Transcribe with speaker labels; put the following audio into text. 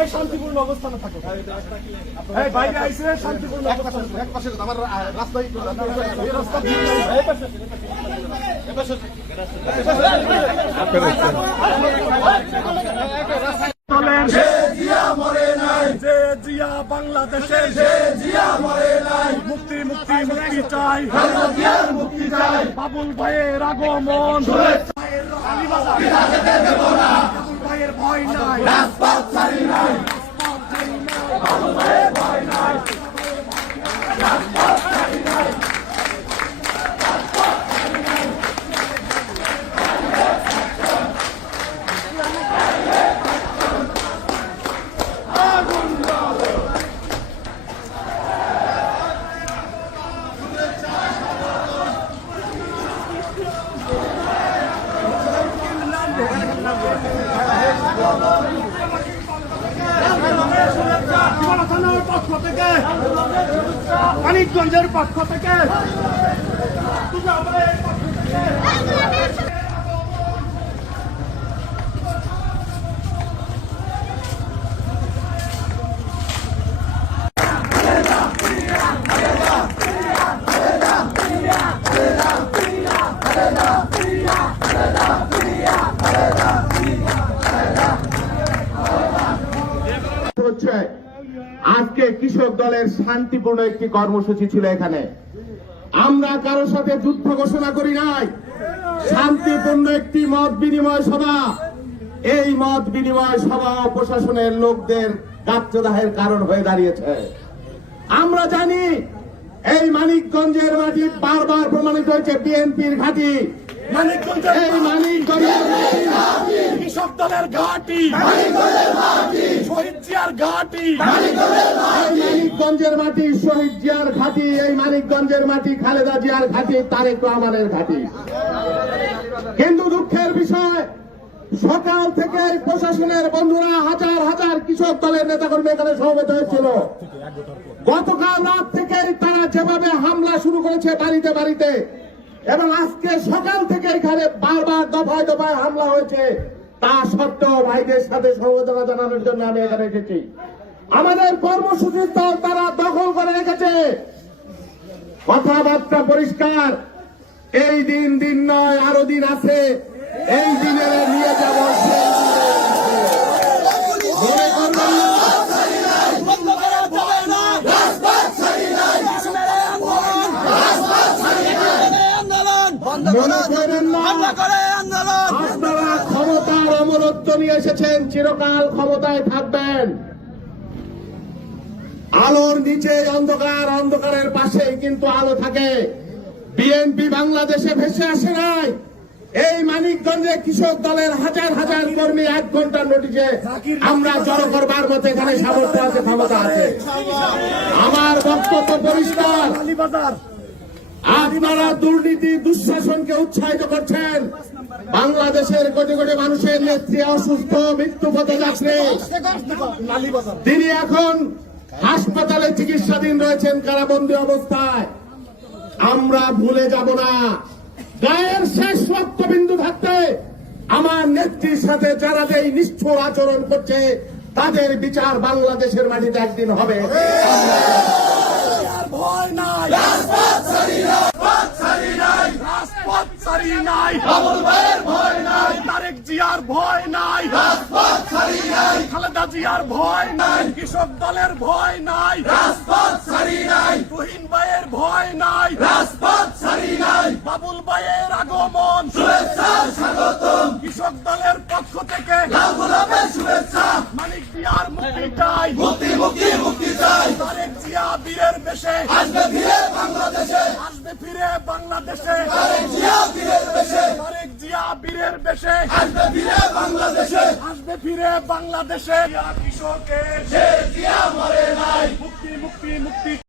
Speaker 1: এই শান্তিপূর্ণ অবস্থানে থাকো। এই বাইরে আইসে শান্তিপূর্ণ অবস্থানে
Speaker 2: এক পাশে আমার রাস্তায়
Speaker 1: এই রাস্তা বাংলাদেশে যে জিয়া মরে নাই। মুক্তি মুক্তি মুক্তি চাই। মুক্তি চাই বাবুল ভাইয়ের আগমন। ভাইয়ের ভয় নাই। থেকে মানিকগঞ্জের পক্ষ থেকে।
Speaker 2: আজকে কৃষক দলের শান্তিপূর্ণ একটি কর্মসূচি ছিল এখানে। আমরা কারোর সাথে যুদ্ধ ঘোষণা করি নাই। শান্তিপূর্ণ একটি মত বিনিময় সভা। এই মত বিনিময় সভা প্রশাসনের লোকদের গাত্রদাহের কারণ হয়ে দাঁড়িয়েছে। আমরা জানি এই মানিকগঞ্জের মাটি বারবার প্রমাণিত হয়েছে বিএনপির ঘাঁটি।
Speaker 1: মানিকগঞ্জের
Speaker 2: এই মানিকগঞ্জের
Speaker 1: কৃষক দলের ঘাটি।
Speaker 2: মানিকগঞ্জের মাটি শহীদ জিয়ার ঘাটি। এই মানিকগঞ্জের মাটি খালেদা জিয়ার ঘাটি, তারেক রহমানের ঘাটি। কিন্তু দুঃখের বিষয়, সকাল থেকে প্রশাসনের বন্ধুরা হাজার হাজার কৃষক দলের নেতাকর্মী এখানে সমবেত হয়েছিল। গতকাল রাত থেকে তারা যেভাবে হামলা শুরু করেছে বাড়িতে বাড়িতে, এবং আজকে সকাল থেকে এখানে বারবার দফায় দফায় হামলা হয়েছে। তা সত্ত্বেও ভাইদের সাথে সমবেদনা জানানোর জন্য আমি এখানে এসেছি। আমাদের কর্মসূচির দল তারা দখল করে রেখেছে। কথাবার্তা পরিষ্কার। এই দিন দিন নয়, আরও দিন আছে। এই দিনে নিয়ে যাব সেই দিনে মনে করবেন না,
Speaker 1: বন্ধ করা যাবে না রাজপথ ছাড়ি নাই আন্দোলন বন্ধ
Speaker 2: মনে করেন না
Speaker 1: করে আন্দোলন
Speaker 2: আপনারা ক্ষমতার অমরত্ব নিয়ে এসেছেন চিরকাল ক্ষমতায় থাকবেন। আলোর নিচে অন্ধকার অন্ধকারের পাশে কিন্তু আলো থাকে। বিএনপি বাংলাদেশে ভেসে আসে নাই। এই মানিকগঞ্জে কৃষক দলের হাজার হাজার কর্মী এক ঘণ্টার নোটিশে আমরা জড়ো করবার মতো এখানে সামর্থ্য আছে ক্ষমতা আছে। আমার বক্তব্য পরিষ্কার। আপনারা দুর্নীতি, দুঃশাসনকে উৎসাহিত করছেন। বাংলাদেশের কোটি কোটি মানুষের নেত্রী অসুস্থ, মৃত্যু পথে যাচ্ছে। তিনি এখন হাসপাতালে চিকিৎসাধীন রয়েছেন, কারাবন্দী অবস্থায়। আমরা ভুলে যাব না। গায়ের শেষ রক্তবিন্দু থাকতে আমার নেত্রীর সাথে যারা যে নিষ্ঠুর আচরণ করছে, তাদের বিচার বাংলাদেশের মাটিতে একদিন হবে।
Speaker 1: ভয় নাই। রাজপথ ছাড়ি নাই। পথ ছাড়ি নাই রাজপথ ছাড়ি নাই বাবুল ভাইয়ের ভয় নাই তারেক জিয়ার ভয় নাই। রাজপথ ছাড়ি নাই খালেদা জিয়ার ভয় নাই। কৃষক দলের ভয় নাই। রাজপথ ছাড়ি নাই তুহিন ভাইয়ের ভয় নাই। রাজপথ ছাড়ি নাই বাবুল ভাইয়ের আগমন বেশে আসবে ফিরে বাংলাদেশে। আসবে ফিরে বাংলাদেশে। তারেক জিয়া বীরের বেশে তারেক জিয়া বীরের বেশে আসবে ফিরে বাংলাদেশে। আসবে ফিরে বাংলাদেশে। কৃষকের। যে জিয়া মরে নাই। মুক্তি মুক্তি মুক্তি।